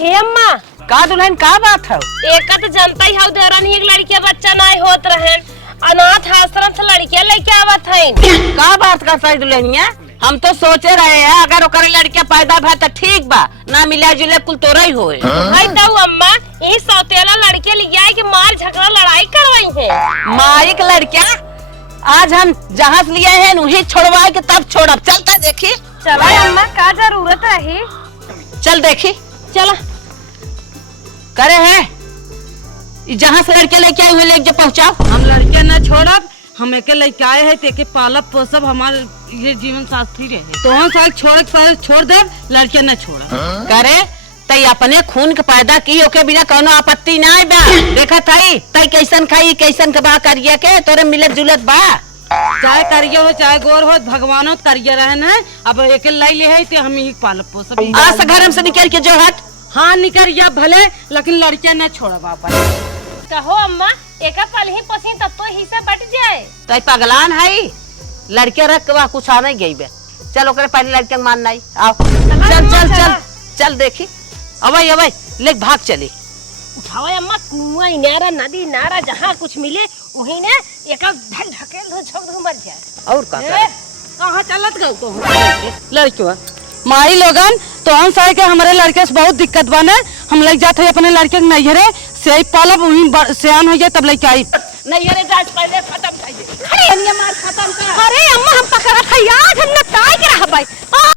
हे अम्मा का दुल्हन का बात है? एक तो जनता ही हाउ देवरानी एक लड़की बच्चा नहीं होत रहे, अनाथ आश्रम से लड़कियां लेके आवत है। का बात करता है दुल्हनिया? हम तो सोचे रहे हैं अगर ओकर लड़कियां पैदा भा तो ठीक बा, ना मिला जुले कुल तोरा ही होए। भाई दऊ अम्मा ये सौतेला लड़के लिया है कि मार झगड़ा लड़ाई करवाई है। माई के लड़किया आज हम जहां से लिए हैं वही छोड़वाए के तब छोड़ब। चलता देखी। चला अम्मा का जरूरत है? चल देखी। चला करे हैं जहाँ से लड़के लेके आए हुए लेके जो पहुँचाओ। हम लड़के न छोड़ब, हम एके लेके आए है तेके पालब पोसब, हमारे ये जीवन साथी रहे। तो हम साथ छोड़ दे, लड़के न छोड़। करे तई अपने खून के पैदा की ओके बिना कोनो आपत्ति ना बा। देखा थई तई कैसन खाई कैसन के बा करिए के तोरे मिलत जुलत बा। चाहे करिए हो चाहे गोर हो, भगवानो करिए रहन है। अब एके लाई ले है ते हम ही पालब पोसब। आज से घर से निकल के जो हट। हाँ निकल या भले, लेकिन लड़के न छोड़ब अपन। कहो अम्मा एक पल ही पसी तब तो ही से बट जाए। तई पगलान है लड़के रख के कुछ आ नहीं गई बे। चल ओकरे पहले लड़के के मान नहीं आओ। चल चल चल चल देखी अबई अबई ले भाग चली। उठाओ अम्मा कुआं इनारा नदी नारा जहाँ कुछ मिले वही ने एक ढकेल दो झोंक दो मर जाए। और का कहाँ चलत गौ तो लड़के माई लोगन तो हम सारे के हमारे लड़के से बहुत दिक्कत बने। हम लग जाते अपने लड़के के नैहरे से ही पालब वही सियान हो जाए तब लेके आई। नैहरे जाए पहले खत्म खाइए। अरे मार खत्म कर। अरे अम्मा हम पकड़ा था यार, हम न काय के रहा भाई।